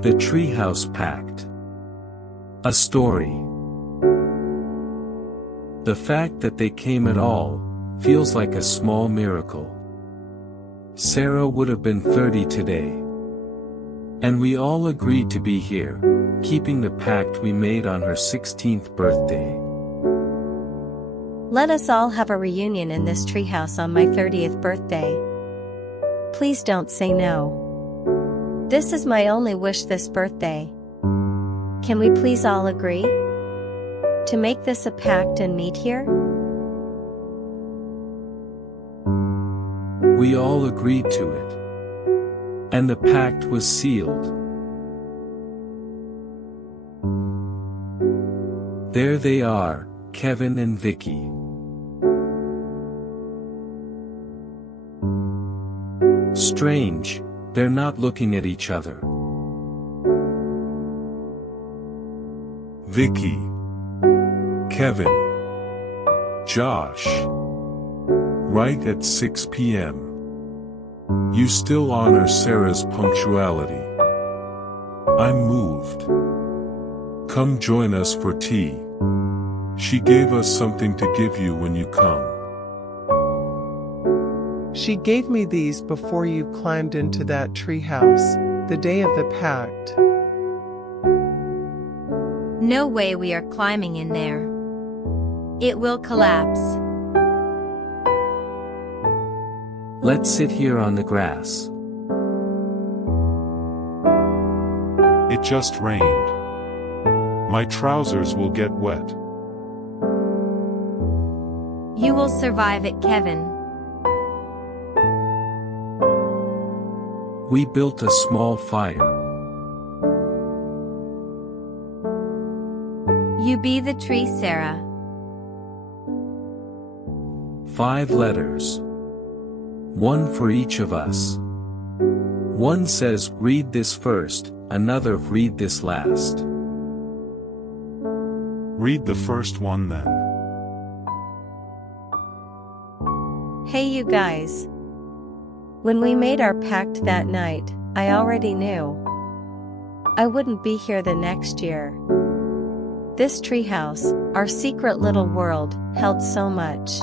The Treehouse Pact. A story. The fact that they came at all feels like a small miracle. Sara would have been 30 today. And we all agreed to be here, keeping the pact we made on her 16th birthday. Let us all have a reunion in this treehouse on my 30th birthday. Please don't say no. This is my only wish this birthday. Can we please all agree to make this a pact and meet here? We all agreed to it. And the pact was sealed. There they are, Kevin and Vicky. Strange, they're not looking at each other. Vicky, Kevin, Josh. Right at 6 p.m. You still honor Sara's punctuality. I'm moved. Come join us for tea. She gave us something to give you when you come. She gave me these before you climbed into that treehouse, the day of the pact. No way we are climbing in there. It will collapse. Let's sit here on the grass. It just rained. My trousers will get wet. You will survive it, Kevin. We built a small fire. You be the tree, Sara. 5 letters. One for each of us. One says, read this first, another, read this last. Read the first one then. Hey you guys. When we made our pact that night, I already knew I wouldn't be here the next year. This treehouse, our secret little world, held so much.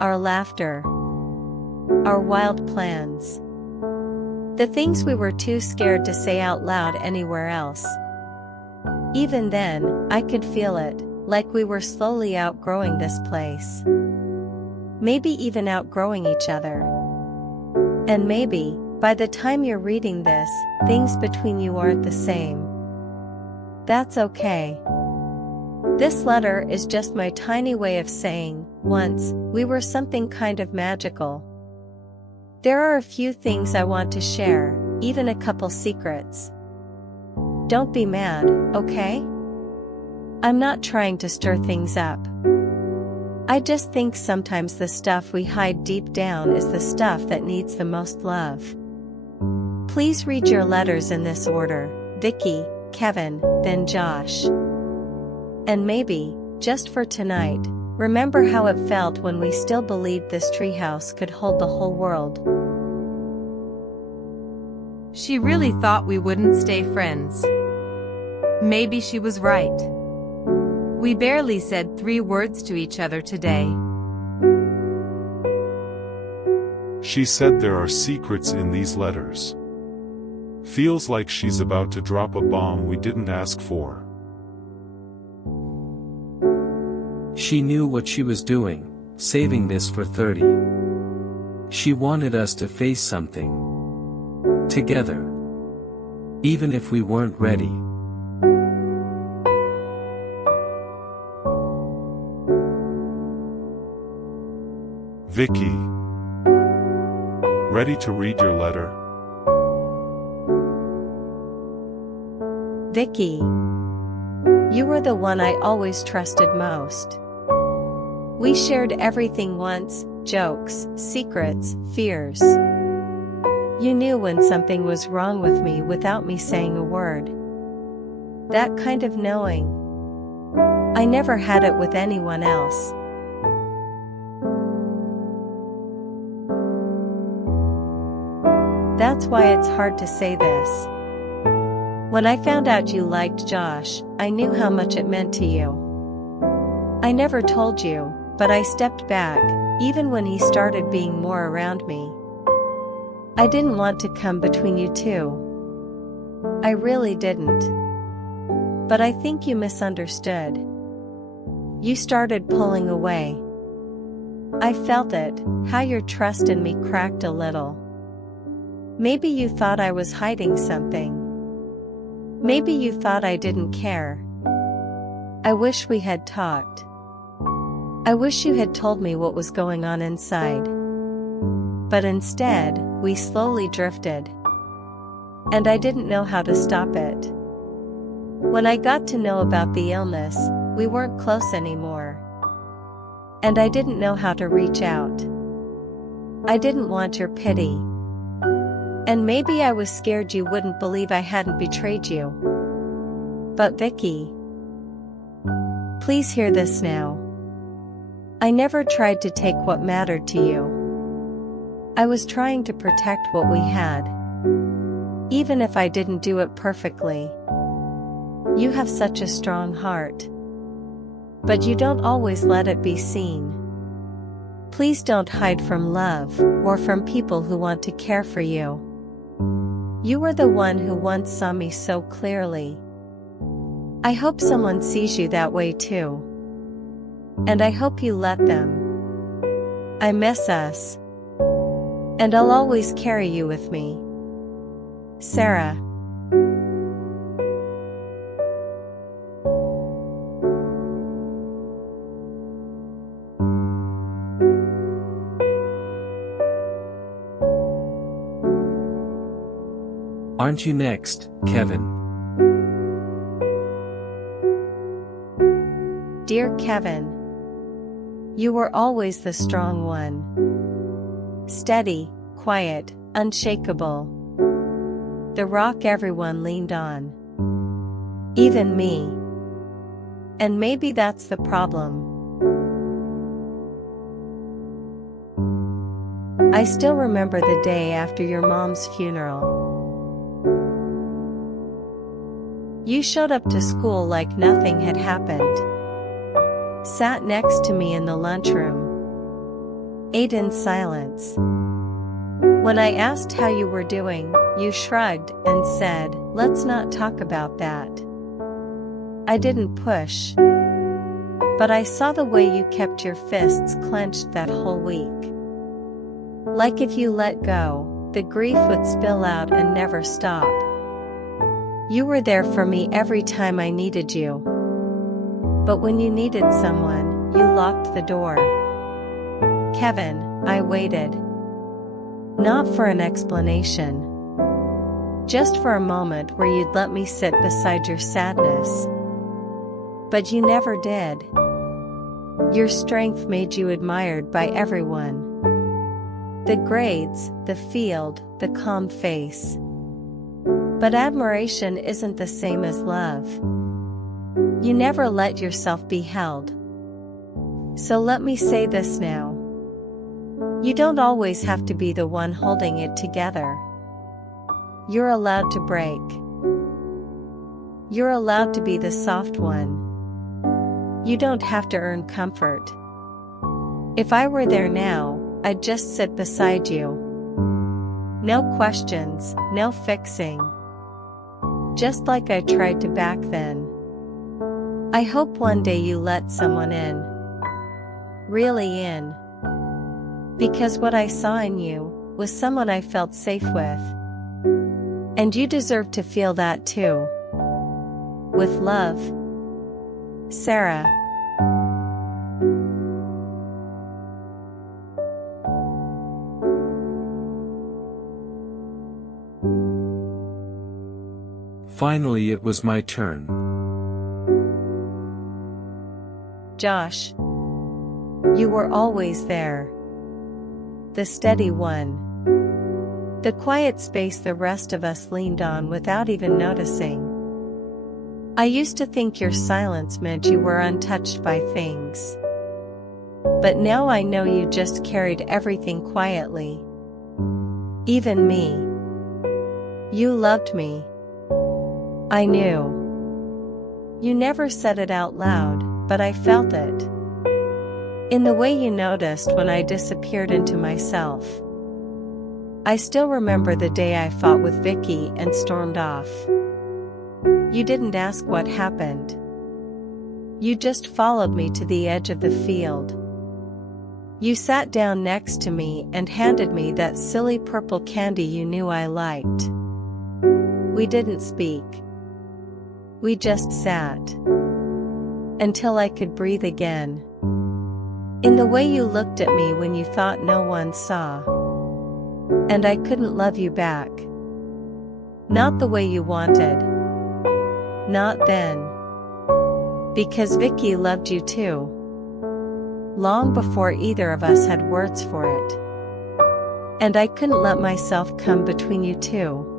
Our laughter. Our wild plans. The things we were too scared to say out loud anywhere else. Even then, I could feel it, like we were slowly outgrowing this place. Maybe even outgrowing each other. And maybe, by the time you're reading this, things between you aren't the same. That's okay. This letter is just my tiny way of saying, once, we were something kind of magical. There are a few things I want to share, even a couple secrets. Don't be mad, okay? I'm not trying to stir things up. I just think sometimes the stuff we hide deep down is the stuff that needs the most love. Please read your letters in this order: Vicky, Kevin, then Josh. And maybe, just for tonight, remember how it felt when we still believed this treehouse could hold the whole world. She really thought we wouldn't stay friends. Maybe she was right. We barely said 3 words to each other today. She said there are secrets in these letters. Feels like she's about to drop a bomb we didn't ask for. She knew what she was doing, saving this for 30. She wanted us to face something. Together. Even if we weren't ready. Vicky. Ready to read your letter? Vicky. You were the one I always trusted most. We shared everything once, jokes, secrets, fears. You knew when something was wrong with me without me saying a word. That kind of knowing. I never had it with anyone else. That's why it's hard to say this. When I found out you liked Josh, I knew how much it meant to you. I never told you, but I stepped back, even when he started being more around me. I didn't want to come between you two. I really didn't. But I think you misunderstood. You started pulling away. I felt it, how your trust in me cracked a little. Maybe you thought I was hiding something. Maybe you thought I didn't care. I wish we had talked. I wish you had told me what was going on inside. But instead, we slowly drifted. And I didn't know how to stop it. When I got to know about the illness, we weren't close anymore. And I didn't know how to reach out. I didn't want your pity. And maybe I was scared you wouldn't believe I hadn't betrayed you. But Vicky, please hear this now. I never tried to take what mattered to you. I was trying to protect what we had. Even if I didn't do it perfectly. You have such a strong heart. But you don't always let it be seen. Please don't hide from love, or from people who want to care for you. You were the one who once saw me so clearly. I hope someone sees you that way too. And I hope you let them. I miss us. And I'll always carry you with me. Sara. Aren't you next, Kevin? Dear Kevin, you were always the strong one. Steady, quiet, unshakable. The rock everyone leaned on. Even me. And maybe that's the problem. I still remember the day after your mom's funeral. You showed up to school like nothing had happened. Sat next to me in the lunchroom. Ate in silence. When I asked how you were doing, you shrugged and said, "Let's not talk about that." I didn't push. But I saw the way you kept your fists clenched that whole week. Like if you let go, the grief would spill out and never stop. You were there for me every time I needed you. But when you needed someone, you locked the door. Kevin, I waited. Not for an explanation. Just for a moment where you'd let me sit beside your sadness. But you never did. Your strength made you admired by everyone. The grades, the field, the calm face. But admiration isn't the same as love. You never let yourself be held. So let me say this now. You don't always have to be the one holding it together. You're allowed to break. You're allowed to be the soft one. You don't have to earn comfort. If I were there now, I'd just sit beside you. No questions, no fixing. Just like I tried to back then. I hope one day you let someone in. Really in. Because what I saw in you was someone I felt safe with. And you deserve to feel that too. With love, Sara. Finally it was my turn. Josh. You were always there. The steady one. The quiet space the rest of us leaned on without even noticing. I used to think your silence meant you were untouched by things. But now I know you just carried everything quietly. Even me. You loved me. I knew. You never said it out loud, but I felt it. In the way you noticed when I disappeared into myself. I still remember the day I fought with Vicky and stormed off. You didn't ask what happened. You just followed me to the edge of the field. You sat down next to me and handed me that silly purple candy you knew I liked. We didn't speak. We just sat. Until I could breathe again. In the way you looked at me when you thought no one saw. And I couldn't love you back. Not the way you wanted. Not then. Because Vicky loved you too. Long before either of us had words for it. And I couldn't let myself come between you two.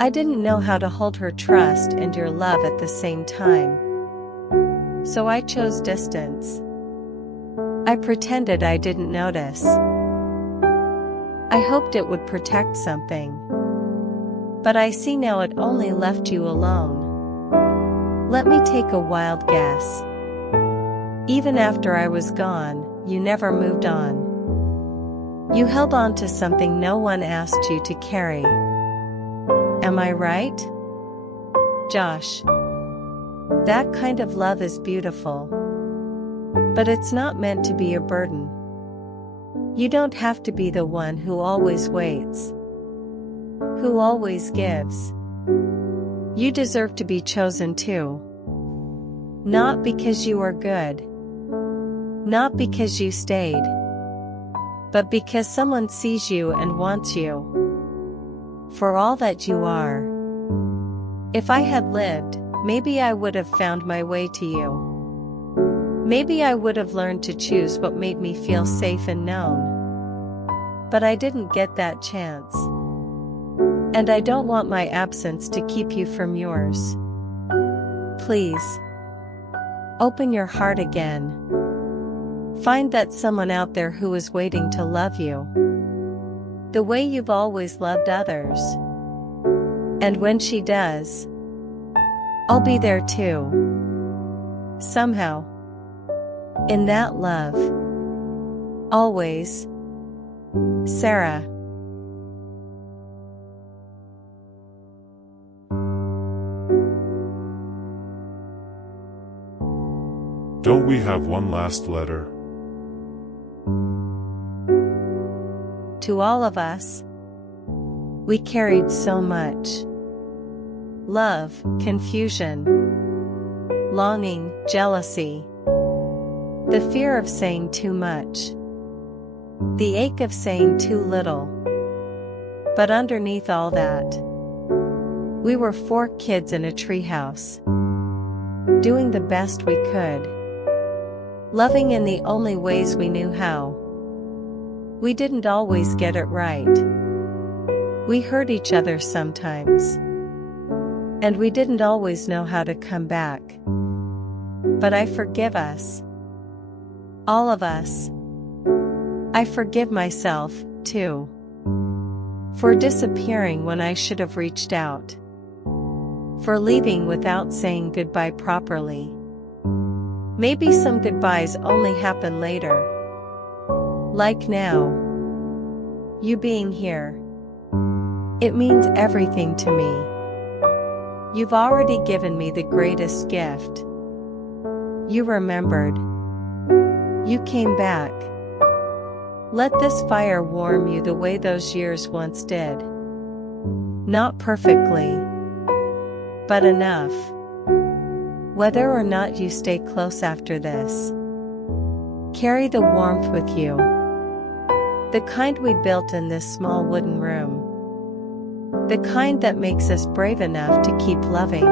I didn't know how to hold her trust and your love at the same time. So I chose distance. I pretended I didn't notice. I hoped it would protect something. But I see now it only left you alone. Let me take a wild guess. Even after I was gone, you never moved on. You held on to something no one asked you to carry. Am I right? Josh. That kind of love is beautiful. But it's not meant to be a burden. You don't have to be the one who always waits. Who always gives. You deserve to be chosen too. Not because you are good. Not because you stayed. But because someone sees you and wants you. For all that you are. If I had lived, maybe I would have found my way to you. Maybe I would have learned to choose what made me feel safe and known. But I didn't get that chance. And I don't want my absence to keep you from yours. Please. Open your heart again. Find that someone out there who is waiting to love you. The way you've always loved others. And when she does, I'll be there too. Somehow. In that love. Always. Sara. Don't we have one last letter? To all of us. We carried so much. Love, confusion, longing, jealousy. The fear of saying too much. The ache of saying too little. But underneath all that, we were 4 kids in a treehouse. Doing the best we could. Loving in the only ways we knew how. We didn't always get it right. We hurt each other sometimes. And we didn't always know how to come back. But I forgive us. All of us. I forgive myself, too. For disappearing when I should have reached out. For leaving without saying goodbye properly. Maybe some goodbyes only happen later. Like now. You being here. It means everything to me. You've already given me the greatest gift. You remembered. You came back. Let this fire warm you the way those years once did. Not perfectly. But enough. Whether or not you stay close after this. Carry the warmth with you. The kind we built in this small wooden room. The kind that makes us brave enough to keep loving.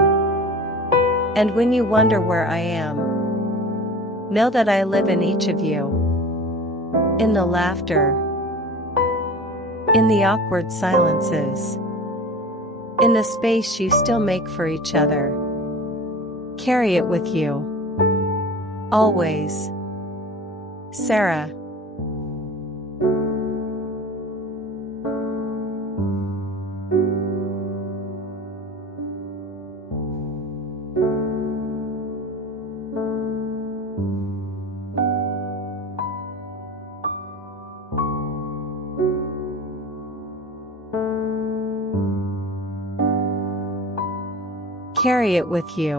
And when you wonder where I am, know that I live in each of you. In the laughter. In the awkward silences. In the space you still make for each other. Carry it with you. Always. Sara. Carry it with you.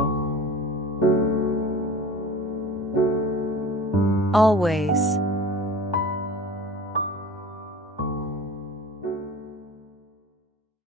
Always.